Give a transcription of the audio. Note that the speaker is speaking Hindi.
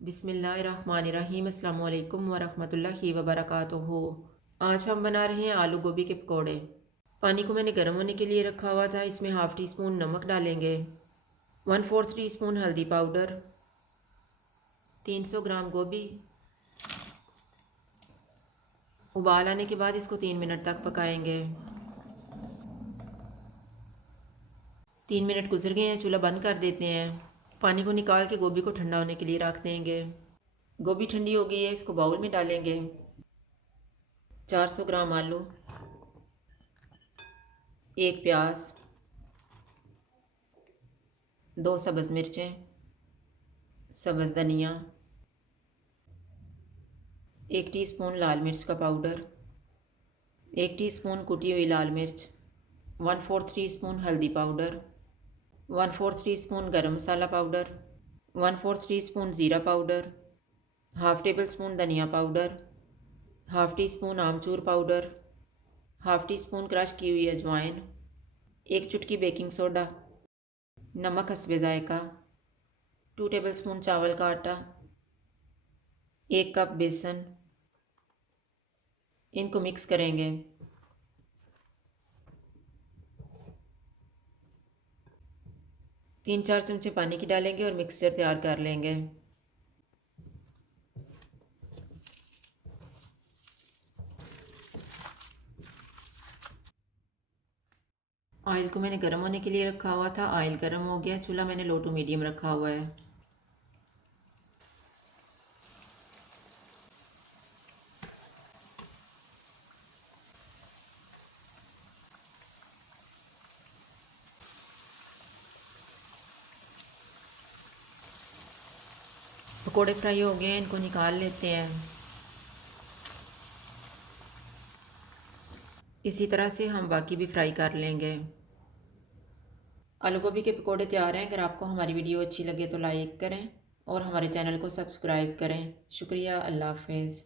बिस्मिल्लाहिर्रहमानिर्रहीम अस्सलामु अलैकुम वरहमतुल्लाहि वबरकातुहू। आज हम बना रहे हैं आलू गोभी के पकौड़े। पानी को मैंने गर्म होने के लिए रखा हुआ था। इसमें हाफ़ टी स्पून नमक डालेंगे, 1/4 टी स्पून हल्दी पाउडर, 300 ग्राम गोभी। उबाल आने के बाद इसको 3 मिनट तक पकाएंगे। 3 मिनट गुजर गए हैं, चूल्हा बंद कर देते हैं। पानी को निकाल के गोभी को ठंडा होने के लिए रख देंगे। गोभी ठंडी हो गई है, इसको बाउल में डालेंगे। 400 ग्राम आलू, 1 प्याज, 2 सब्ज़ मिर्चें, सब्ज़ धनिया, 1 टीस्पून लाल मिर्च का पाउडर, 1 टीस्पून कुटी हुई लाल मिर्च, 1/4 टीस्पून हल्दी powder, 1/4 teaspoon garam masala powder, 1/4 teaspoon ज़ीरा पाउडर, हाफ़ टेबल स्पून धनिया पाउडर, हाफ़ टी स्पून आमचूर powder, half teaspoon crush की हुई अजवाइन, 1 चुटकी बेकिंग सोडा, नमक हस्बे ज़ायका, 2 टेबल स्पून चावल का आटा, 1 कप बेसन। इनको मिक्स करेंगे। 3-4 चमचे पानी की डालेंगे और मिक्सचर तैयार कर लेंगे। ऑयल को मैंने गर्म होने के लिए रखा हुआ था। ऑयल गर्म हो गया, चूल्हा मैंने लो टू मीडियम रखा हुआ है। पकोड़े फ्राई हो गए हैं, इनको निकाल लेते हैं। इसी तरह से हम बाकी भी फ्राई कर लेंगे। आलू गोभी के पकोड़े तैयार हैं। अगर आपको हमारी वीडियो अच्छी लगे तो लाइक करें और हमारे चैनल को सब्सक्राइब करें। शुक्रिया। अल्लाह हाफ़िज़।